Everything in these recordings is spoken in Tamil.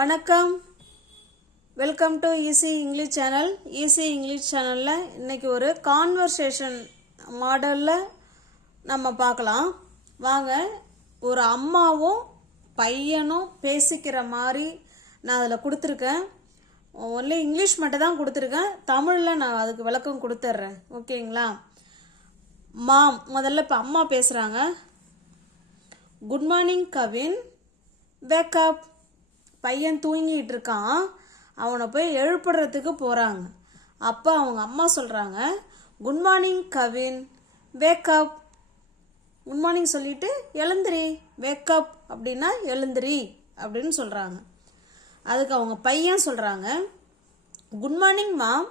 வணக்கம், welcome to easy English channel. Easy English சேனலில் இன்றைக்கி ஒரு கான்வர்சேஷன் மாடலில் நம்ம பார்க்கலாம். வாங்க, ஒரு அம்மாவும் பையனும் பேசிக்கிற மாதிரி நான் அதில் கொடுத்துருக்கேன். ஒன்லி இங்கிலீஷ் மட்டும் தான் கொடுத்துருக்கேன், தமிழில் நான் அதுக்கு விளக்கம் கொடுத்துட்றேன். ஓகேங்களா? முதல்ல இப்போ அம்மா பேசுகிறாங்க. Good morning Kavin, wake up. பையன் தூங்கிட்டு இருக்கான், அவனை போய் எழுப்புறதுக்கு போகிறாங்க. அப்போ அவங்க அம்மா சொல்கிறாங்க, good morning Kavin, wake up. Good morning சொல்லிட்டு எழுந்திரி, வேக்கப் அப்படின்னா எழுந்திரி அப்படின்னு சொல்கிறாங்க. அதுக்கு அவங்க பையன் சொல்கிறாங்க, good morning mom,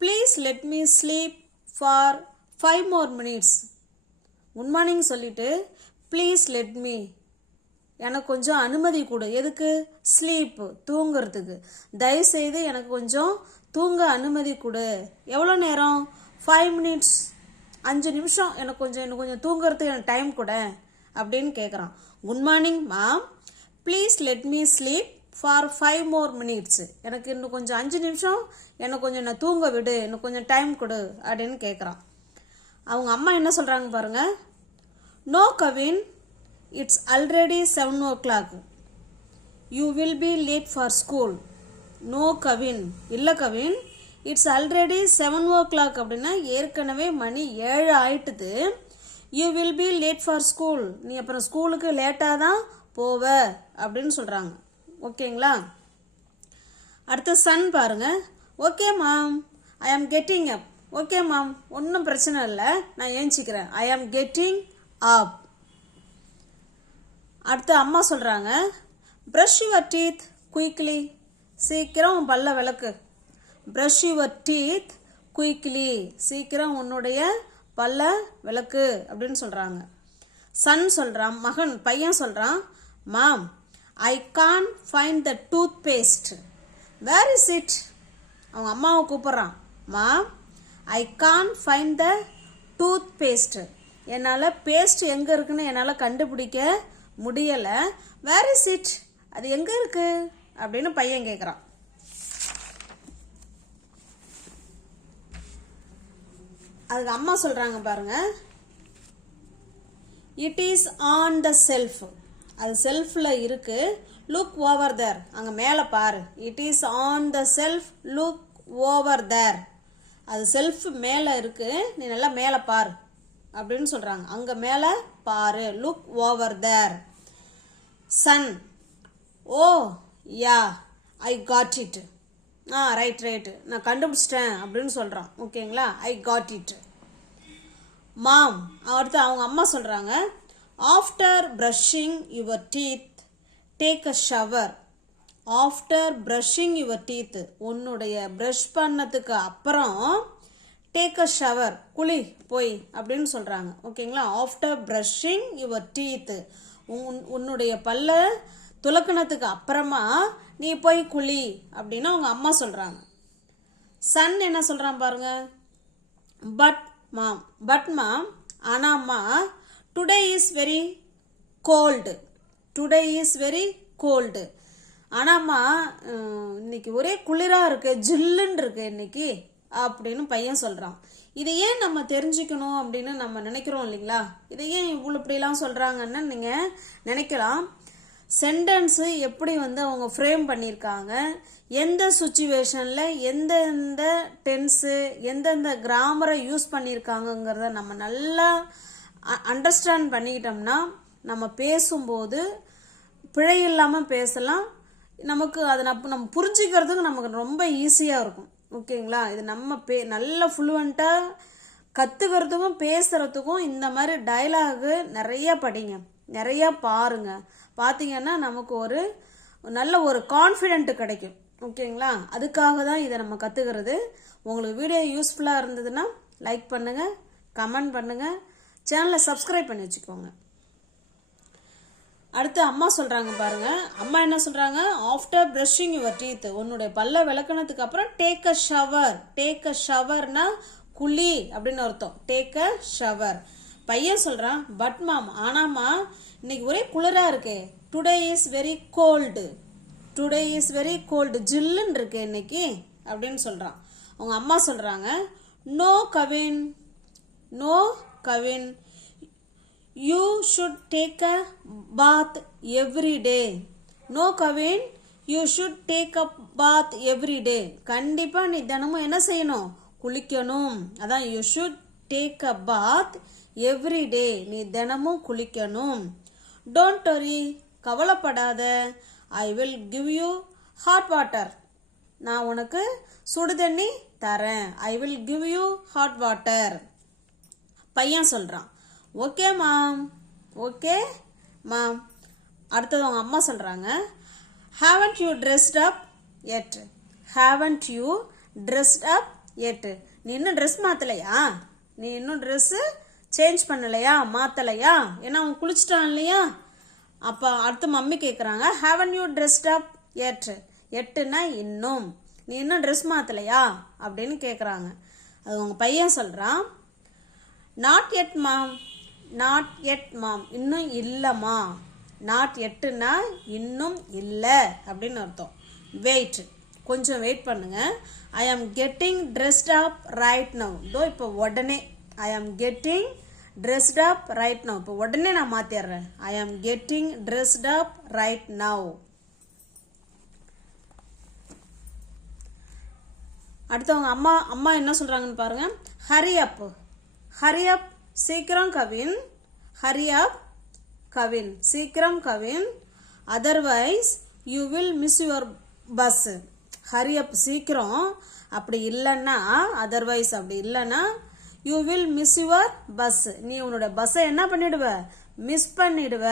please let me sleep for 5 more minutes. Good morning சொல்லிட்டு ப்ளீஸ் லெட் மீ, எனக்கு கொஞ்சம் அனுமதி கொடு. எதுக்கு? ஸ்லீப், தூங்குறதுக்கு. தயவுசெய்து எனக்கு கொஞ்சம் தூங்க அனுமதி கொடு. எவ்வளோ நேரம்? 5 minutes, 5 நிமிஷம். எனக்கு கொஞ்சம் தூங்குறதுக்கு எனக்கு டைம் கொடு அப்படின்னு கேட்குறான். Good morning ma'am, please let me sleep for 5 more minutes. எனக்கு இன்னும் கொஞ்சம் 5 நிமிஷம், எனக்கு கொஞ்சம் நான் தூங்க விடு, எனக்கு கொஞ்சம் டைம் கொடு அப்படின்னு கேட்குறான். அவங்க அம்மா என்ன சொல்கிறாங்க பாருங்க. No Kavin, it's already 7 o'clock. You will be late for school. No Kavin, இல்லை கவின், இட்ஸ் ஆல்ரெடி 7 o'clock அப்படின்னா ஏற்கனவே மணி 7 ஆயிட்டுது. You will be late for school, நீ அப்புறம் ஸ்கூலுக்கு லேட்டாக தான் போவ அப்படின்னு சொல்கிறாங்க. ஓகேங்களா? அடுத்த சன் பாருங்க. Okay mom, I am getting up. Okay மாம், ஒன்றும் பிரச்சனை இல்லை, நான் ஏஞ்சிக்கிறேன். ஐ ஆம் கெட்டிங் அப். அடுத்து அம்மா சொல்கிறாங்க, ப்ரஷ் யுவர் டீத் குயிக்லி. சீக்கிரம் உன் பல்ல விளக்கு. ப்ரஷ் யுவர் டீத் குயிக்லி, சீக்கிரம் உன்னுடைய பல்ல விளக்கு அப்படின்னு சொல்கிறாங்க. சன் சொல்கிறான், பையன் சொல்கிறான், mom, I can find the toothpaste. Where is it? அவங்க அம்மாவை கூப்பிட்றான். Mom, I can find the toothpaste. என்னால் பேஸ்ட் எங்கே இருக்குன்னு என்னால் கண்டுபிடிக்க முடியலை. Where is it? அது எங்கே இருக்கு அப்படின்னு பையன் கேட்குறான். அதுக்கு அம்மா சொல்கிறாங்க பாருங்க, it is on the shelf. அது செல்ஃபில் இருக்கு. லுக் ஓவர் தேர், அங்கே மேலே பாரு. It is on the shelf, look over there. அது செல்ஃப் மேலே இருக்கு, நீ நல்லா மேலே பாரு அப்படின்னு சொல்கிறாங்க. அங்கே மேலே பாரு, look over there. Son, oh yeah, I got it. Right, நான் கண்டுபிடிச்சிட்டேன் அப்படின்னு சொல்கிறான். ஓகேங்களா? ஐ காட் இட். மாம், அடுத்து அவங்க அம்மா சொல்கிறாங்க, after brushing your teeth take a shower. After brushing your teeth, உன்னுடைய ப்ரஷ் பண்ணதுக்கு அப்புறம் டேக் அ ஷவர், குளி போய் அப்படின்னு சொல்கிறாங்க. ஓகேங்களா? ஆஃப்டர் ப்ரஷிங் யுவர் டீத், உன்னுடைய பல்ல துலக்கினத்துக்கு அப்புறமா நீ போய் குளி அப்படின்னு அவங்க அம்மா சொல்கிறாங்க. சன் என்ன சொல்கிறான் பாருங்க. பட் மாம், ஆனாம்மா, today is very cold. Today is very cold. ஆனாம்மா, இன்னைக்கு ஒரே குளிராக இருக்கு, ஜில்லுன்னு இருக்கு இன்னைக்கு அப்படின்னு பையன் சொல்கிறான். இதை ஏன் நம்ம தெரிஞ்சுக்கணும் அப்படின்னு நம்ம நினைக்கிறோம் இல்லைங்களா? இதை ஏன் இவ்வளோ இப்படிலாம் சொல்கிறாங்கன்னு நீங்கள் நினைக்கலாம். சென்டென்ஸு எப்படி அவங்க ஃப்ரேம் பண்ணியிருக்காங்க, எந்த சுச்சுவேஷனில் எந்தெந்த டென்ஸு எந்தெந்த கிராமரை யூஸ் பண்ணியிருக்காங்கங்கிறத நம்ம நல்லா அண்டர்ஸ்டாண்ட் பண்ணிக்கிட்டோம்னா நம்ம பேசும்போது பிழை இல்லாமல் பேசலாம். நமக்கு அதை நம்ம புரிஞ்சுக்கிறதுக்கு நமக்கு ரொம்ப ஈஸியாக இருக்கும். ஓகேங்களா? இது நம்ம நல்ல ஃப்ளூவெண்ட்டாக கற்றுக்கிறதுக்கும் பேசுகிறதுக்கும் இந்த மாதிரி டயலாகு நிறையா படிங்க, நிறையா பாருங்க. பார்த்தீங்கன்னா நமக்கு ஒரு நல்ல ஒரு கான்ஃபிடென்ட் கிடைக்கும். ஓகேங்களா? அதுக்காக தான் இதை நம்ம கற்றுக்கிறது. உங்களுக்கு வீடியோ யூஸ்ஃபுல்லாக இருந்ததுன்னா லைக் பண்ணுங்கள், கமெண்ட் பண்ணுங்கள், சேனலை சப்ஸ்கிரைப் பண்ணி வச்சுக்கோங்க. அடுத்து அம்மா சொல்கிறாங்க பாருங்க. அம்மா என்ன சொல்கிறாங்க, ஆஃப்டர் ப்ரஷிங் யுவர் டீத், உன்னுடைய பல்ல விளக்குனதுக்கு அப்புறம் take a shower. Take a ஷவர்னா குளி அப்படின்னு அர்த்தம். Take a shower. பையன் சொல்கிறான், பட் மாம், ஆனாம்மா இன்னைக்கு ஒரே குளிராக இருக்கே, today is very cold. Today is very cold. ஜில்லுன்னு இருக்கு இன்னைக்கு அப்படின்னு சொல்கிறான். அவங்க அம்மா சொல்கிறாங்க, no Kavin, no Kavin, you should take a bath every day. No Kavin, you should take a bath every day. கண்டிப்பாக நீ தினமும் என்ன செய்யணும்? குளிக்கணும். அதான் you should take a bath every day. நீ தினமும் குளிக்கணும். டோன்ட் வரி, கவலைப்படாத. I will give you hot water. நான் உனக்கு சுடு தண்ணி தரேன். I will give you hot water. பையன் சொல்கிறான், ஓகே மாம், ஓகே மாம். அடுத்தது அவங்க அம்மா சொல்கிறாங்க, haven't you dressed up yet? haven't you dressed up yet? நீ இன்னும் ட்ரெஸ் மாற்றலையா? நீ இன்னும் ட்ரெஸ்ஸு சேஞ்ச் பண்ணலையா, மாற்றலையா? ஏன்னா அவன் குளிச்சிட்டான் இல்லையா? அப்போ அடுத்து மம்மி கேட்குறாங்க, haven't you dressed up yet? எட்டுனா இன்னும். நீ இன்னும் ட்ரெஸ் மாற்றலையா அப்படின்னு கேட்குறாங்க. அது உங்கள் பையன் சொல்கிறான், not yet mom, not yet மாம். இன்னும் இல்லைம்மா. நாட் எட்டுனா இன்னும் இல்லை அப்படின்னு அர்த்தம். வெயிட், கொஞ்சம் வெயிட் பண்ணுங்க. I am getting dressed up right now. இதோ இப்போ உடனே. I am getting dressed up right now. இப்போ உடனே நான் மாற்றிடுறேன். I am getting dressed up right now. அடுத்தவங்க அம்மா என்ன சொல்கிறாங்கன்னு பாருங்க. ஹரி அப், ஹரி அப், சீக்கிரம் கவின். ஹரி அப் கவின், சீக்கிரம் Kavin. Otherwise you will miss your bus. Hurry up, சீக்கிரம். அப்படி இல்லைன்னா, அதர்வைஸ் அப்படி இல்லைன்னா, you will miss your bus. நீ உன்னோட பஸ்ஸை என்ன பண்ணிடுவ? மிஸ் பண்ணிடுவ.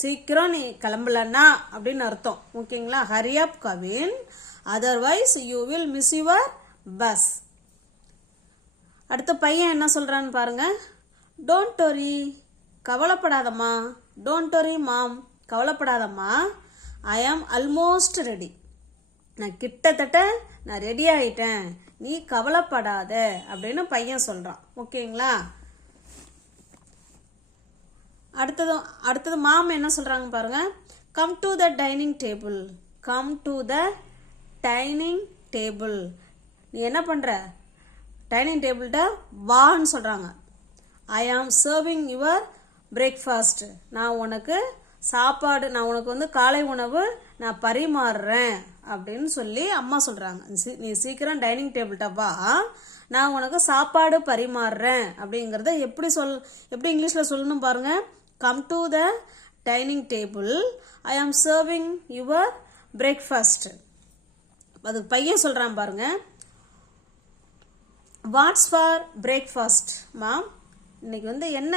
சீக்கிரம் நீ கிளம்பலன்னா அப்படின்னு அர்த்தம். ஓகேங்களா? Hurry up Kavin, otherwise you will miss your bus. அடுத்த பையன் என்ன சொல்கிறான்னு பாருங்க. டோன்ட் வரி, கவலைப்படாதம்மா. டோன்ட் வரி மாம், கவலைப்படாதம்மா. ஐ ஆம் ஆல்மோஸ்ட் ரெடி. நான் கிட்டத்தட்ட நான் ரெடி ஆகிட்டேன். நீ கவலைப்படாத அப்படின்னு பையன் சொல்கிறான். ஓகேங்களா? அடுத்தது மாம் என்ன சொல்கிறாங்க பாருங்க. Come to the dining table. Come to the dining table. நீ என்ன பண்ணுற? டைனிங் டேபிள்கிட்ட வான்னு சொல்கிறாங்க. ஐ ஆம் சர்விங் யுவர் பிரேக்ஃபாஸ்ட். நான் உனக்கு சாப்பாடு, நான் உனக்கு வந்து காலை உணவு நான் பரிமாறுறேன் அப்படின்னு சொல்லி அம்மா சொல்கிறாங்க. நீ சீக்கிரம் டைனிங் டேபிள்கிட்ட வா, நான் உனக்கு சாப்பாடு பரிமாறுறேன். அப்படிங்கிறத எப்படி இங்கிலீஷில் சொல்லணும் பாருங்க. Come to the dining table. I am serving your breakfast. அதுக்கு பையன் சொல்கிறான் பாருங்க. What's for breakfast mom? இன்னைக்கு வந்து என்ன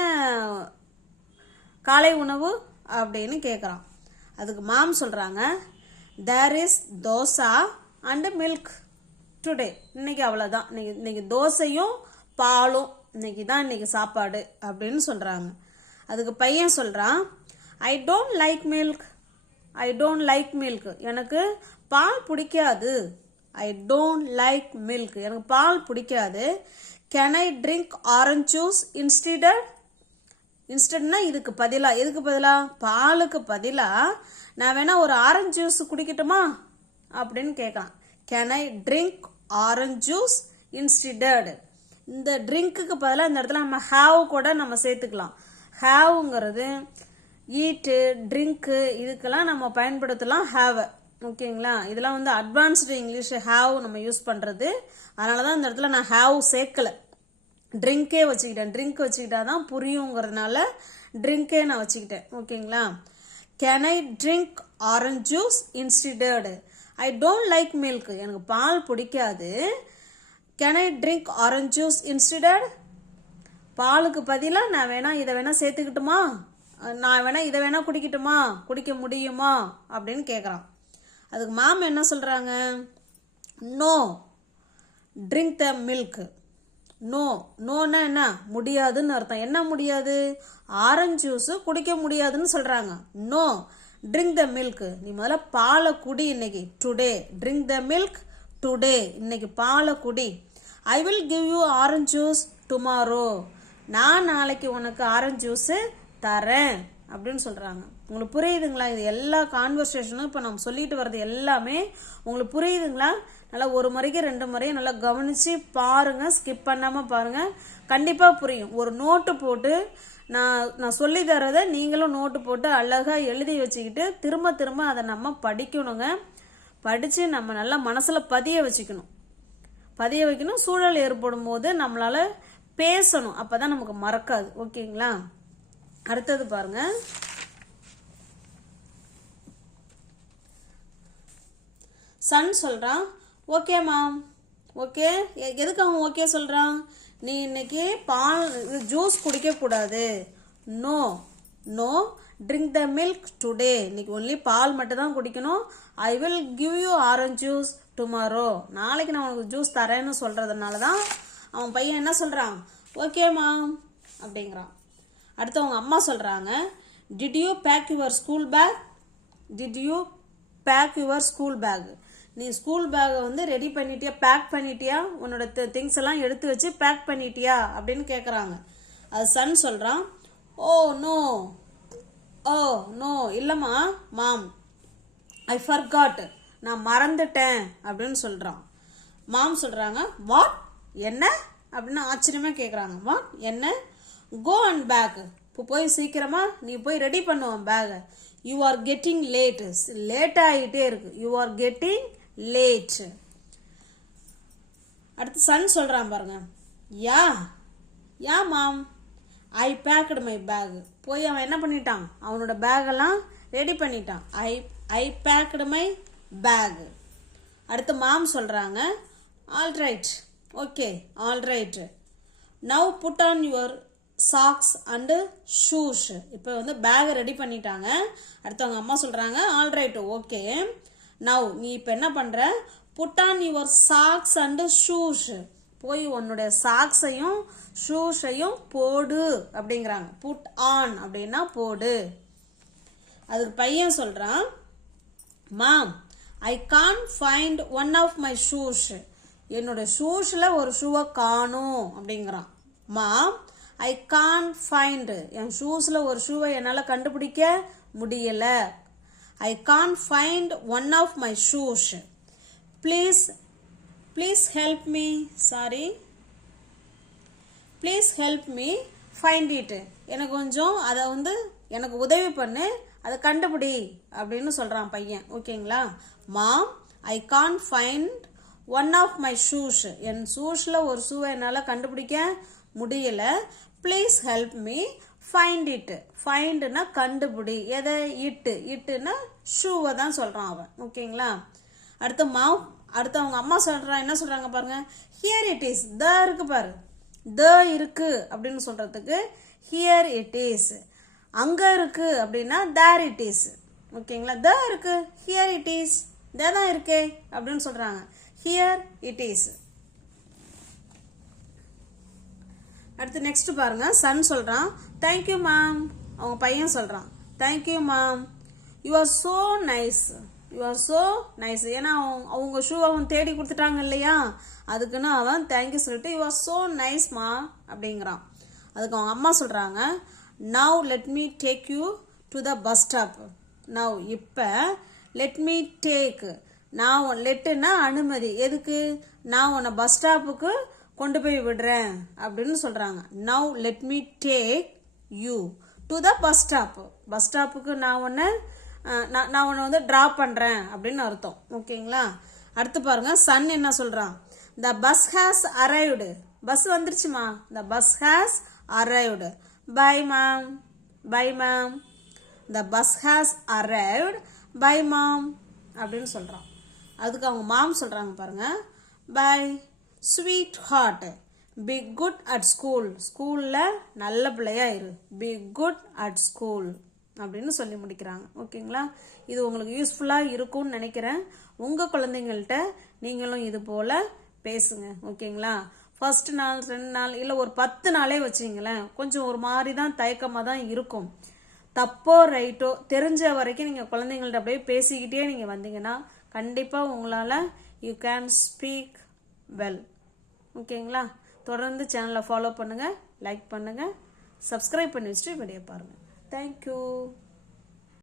காலை உணவு அப்படின்னு கேட்குறான். அதுக்கு மாம் சொல்கிறாங்க, there is dosa and milk today. இன்னைக்கு அவ்வளோதான். இன்னைக்கு தோசையும் பாலும் இன்னைக்கு சாப்பாடு அப்படின்னு சொல்கிறாங்க. அதுக்கு பையன் சொல்கிறான், I don't like milk. I don't like milk. எனக்கு பால் பிடிக்காது. I don't like milk. எனக்கு பால் பிடிக்காது. Can I drink orange juice instead? இன்ஸ்டெட்னா இதுக்கு பதிலாக, எதுக்கு பதிலாக? பாலுக்கு பதிலாக நான் வேணா ஒரு ஆரஞ்சு ஜூஸ் குடிக்கட்டுமா அப்படின்னு கேட்கலாம். Can I drink orange juice instead? இந்த ட்ரிங்க்குக்கு பதிலாக இந்த இடத்துல நம்ம ஹாவ் கூட நம்ம சேர்த்துக்கலாம். ஹாவுங்கிறது ஈட்டு, ட்ரிங்க்கு இதுக்கெல்லாம் நம்ம பயன்படுத்தலாம் ஹாவை. ஓகேங்களா? இதெல்லாம் வந்து அட்வான்ஸ்டு இங்கிலீஷ் ஹாவ் நம்ம யூஸ் பண்ணுறது. அதனால தான் இந்த இடத்துல நான் ஹாவ் சேர்க்கலை, ட்ரிங்கே வச்சுக்கிட்டேன். ட்ரிங்க் வச்சுக்கிட்டா தான் புரியுங்கிறதுனால ட்ரிங்கே நான் வச்சுக்கிட்டேன். ஓகேங்களா? Can I drink orange juice instead? I don't like milk. எனக்கு பால் பிடிக்காது. Can I drink orange juice instead? பாலுக்கு பதிலாக நான் வேணா இதை வேணா சேர்த்துக்கிட்டுமா? நான் வேணா இதை வேணா குடிக்கட்டுமா? குடிக்க முடியுமா அப்படின்னு கேட்குறான். அதுக்கு மாம் என்ன சொல்கிறாங்க? No drink the milk. No, நோன்னா என்ன? முடியாதுன்னு அர்த்தம். என்ன முடியாது? ஆரஞ்சு ஜூஸு குடிக்க முடியாதுன்னு சொல்கிறாங்க. No drink the milk. நீ முதல்ல பாலை குடி இன்னைக்கு. Today drink the milk today. இன்னைக்கு பாலை குடி. I will give you orange juice tomorrow. நான் நாளைக்கு உனக்கு ஆரஞ்சு ஜூஸு தரேன் அப்படின்னு சொல்கிறாங்க. உங்களுக்கு புரியுதுங்களா? இது எல்லா கான்வர்சேஷனும் இப்போ நம்ம சொல்லிட்டு வர்றது எல்லாமே உங்களுக்கு புரியுதுங்களா? நல்லா ஒரு முறைக்கு 2 முறையும் நல்லா கவனித்து பாருங்கள், ஸ்கிப் பண்ணாமல் பாருங்கள், கண்டிப்பாக புரியும். ஒரு நோட்டு போட்டு நான் சொல்லி தரதை நீங்களும் நோட்டு போட்டு அழகாக எழுதி வச்சுக்கிட்டு திரும்ப திரும்ப அதை நம்ம படிக்கணுங்க. படித்து நம்ம நல்லா மனசில் பதிய வைக்கணும். சூழல் ஏற்படும் போது நம்மளால் பேசணும், அப்போ தான் நமக்கு மறக்காது. ஓகேங்களா? அடுத்தது பாருங்க. சன் சொல்கிறான், ஓகே மாம். ஓகே, எதுக்கு அவன் ஓகே சொல்கிறான்? நீ இன்னைக்கு ஜூஸ் குடிக்கக்கூடாது. No no drink the milk today. இன்னைக்கு ஒன்லி பால் மட்டும் தான் குடிக்கணும். I will give you orange juice tomorrow. நாளைக்கு நான் உனக்கு ஜூஸ் தரேன்னு சொல்கிறதுனால தான் அவன் பையன் என்ன சொல்கிறான்? ஓகே மாம் அப்படிங்கிறான். அடுத்து அவங்க அம்மா சொல்கிறாங்க, did you pack your school bag? நீ ஸ்கூல் பேக்கை வந்து ரெடி பண்ணிட்டியா, பேக் பண்ணிட்டியா, உன்னோட திங்ஸ் எல்லாம் எடுத்து வச்சு பேக் பண்ணிட்டியா அப்படின்னு கேட்குறாங்க. அது சன் சொல்கிறான், ஓ நோ இல்லைம்மா மாம், ஐ ஃபர்காட், நான் மறந்துட்டேன் அப்படின்னு சொல்கிறான். மாம் சொல்கிறாங்க, வாட், என்ன அப்படின்னு ஆச்சரியமாக கேட்குறாங்க. வாட், என்ன? கோ அண்ட் பேக், இப்போ போய் சீக்கிரமா நீ போய் ரெடி பண்ணுவான் பேகை. யூ ஆர் கெட்டிங் லேட் ஆகிட்டே இருக்கு. You are getting late. அடுத்து சன் சொல்றான் பாருங்க, yeah mom, I packed my bag. போய் அவன் என்ன பண்ணிட்டான்? அவனோட பேகெல்லாம் ரெடி பண்ணிட்டான். I packed my bag. அடுத்து மாம் சொல்றாங்க, alright, okay, alright, now put on your socks and shoes. இப்போ வந்து பேகை ரெடி பண்ணிட்டாங்க. அடுத்தவங்க அம்மா சொல்கிறாங்க, ஆல்ரைட், ஓகே, நவ் நீ இப்போ என்ன பண்ணுற? Put on your socks and shoes. போய் உன்னுடைய சாக்ஸையும் ஷூஸையும் போடு அப்படிங்கிறாங்க. புட் ஆன் அப்படின்னா போடு. அதுக்கு பையன் சொல்கிறான், mom, I can find one of my shoes. என்னோட ஷூஸில் ஒரு ஷூவை காணும் அப்படிங்கிறான். மாம், ஐ கான் ஃபைண்ட், என் ஷூஸில் ஒரு ஷூவை என்னால் கண்டுபிடிக்க முடியலை. I can find one of my shoes. Please help me, please help me find it. எனக்கு கொஞ்சம் அதை வந்து எனக்கு உதவி பண்ணு, அதை கண்டுபிடி அப்படின்னு சொல்கிறான் பையன். ஓகேங்களா? Mom, I can find one of my shoes. என் ஷூஸில் ஒரு ஷூவை என்னால் கண்டுபிடிக்க முடியல. Please help me find it. ஃபைண்டுனா கண்டுபிடி. எதை? இட்டுனா ஷூவை தான் சொல்கிறான் அவன். ஓகேங்களா? அடுத்து அவங்க அம்மா சொல்கிறான், என்ன சொல்கிறாங்க பாருங்க, ஹியர் இட் இஸ். த இருக்கு பாரு, த இருக்கு அப்படின்னு சொல்கிறதுக்கு ஹியர் இட் இஸ். அங்கே இருக்கு அப்படின்னா தேர் இட் இஸ். ஓகேங்களா? த இருக்கு, ஹியர் இட் இஸ், தான் இருக்கே அப்படின்னு சொல்கிறாங்க. Here it is. அடுத்து நெக்ஸ்ட் பாருங்க. சன் சொல்கிறான், தேங்க்யூ மேம். அவங்க பையன் சொல்கிறான், thank you ma'am, you are so nice. ஏன்னா அவங்க ஷூ அவன் தேடி கொடுத்துட்டாங்க இல்லையா, அதுக்குன்னு அவன் தேங்க்யூ சொல்லிட்டு யூ ஆர் ஸோ நைஸ்மா அப்படிங்கிறான். அதுக்கு அவங்க அம்மா சொல்கிறாங்க, now let me take you to the bus stop. Now இப்போ லெட் மீ டேக், நான் லெட்டுன்னா அனுமதி. எதுக்கு? நான் உன்னை பஸ் ஸ்டாப்புக்கு கொண்டு போய் விடுறேன் அப்படின்னு சொல்கிறாங்க. Now let me take you to the bus stop. Bus ஸ்டாப்புக்கு நான் உன்னை வந்து ட்ராப் பண்ணுறேன் அப்படின்னு அர்த்தம். ஓகேங்களா? அடுத்து பாருங்க, சன் என்ன சொல்கிறான், the bus has arrived. Bus வந்துருச்சுமா, the bus has arrived. Bye ma'am, the bus has arrived, bye mom அப்படின்னு சொல்கிறான். அதுக்கு அவங்க மாம் சொல்கிறாங்க பாருங்க, bye sweetheart, be good at school. ஸ்கூலில் நல்ல பிள்ளையா இரு, பி குட் அட் ஸ்கூல் அப்படின்னு சொல்லி முடிக்கிறாங்க. ஓகேங்களா? இது உங்களுக்கு யூஸ்ஃபுல்லாக இருக்கும்னு நினைக்கிறேன். உங்கள் குழந்தைங்கள்ட்ட நீங்களும் இது போல் பேசுங்க. ஓகேங்களா? ஃபர்ஸ்ட் நாள் 2 நாள் இல்லை ஒரு 10 நாளே வச்சிங்களேன், கொஞ்சம் ஒரு மாதிரி தான் தயக்கமாக தான் இருக்கும். தப்போ ரைட்டோ தெரிஞ்ச வரைக்கும் நீங்கள் குழந்தைங்கள்ட்ட அப்படியே பேசிக்கிட்டே நீங்கள் வந்தீங்கன்னா கண்டிப்பாக உங்களால் யூ கேன் ஸ்பீக் வெல். ஓகேங்களா? தொடர்ந்து சேனலை ஃபாலோ பண்ணுங்கள், லைக் பண்ணுங்கள், சப்ஸ்கிரைப் பண்ணி வச்சுட்டு வீடியோ பாருங்கள். தேங்க்யூ.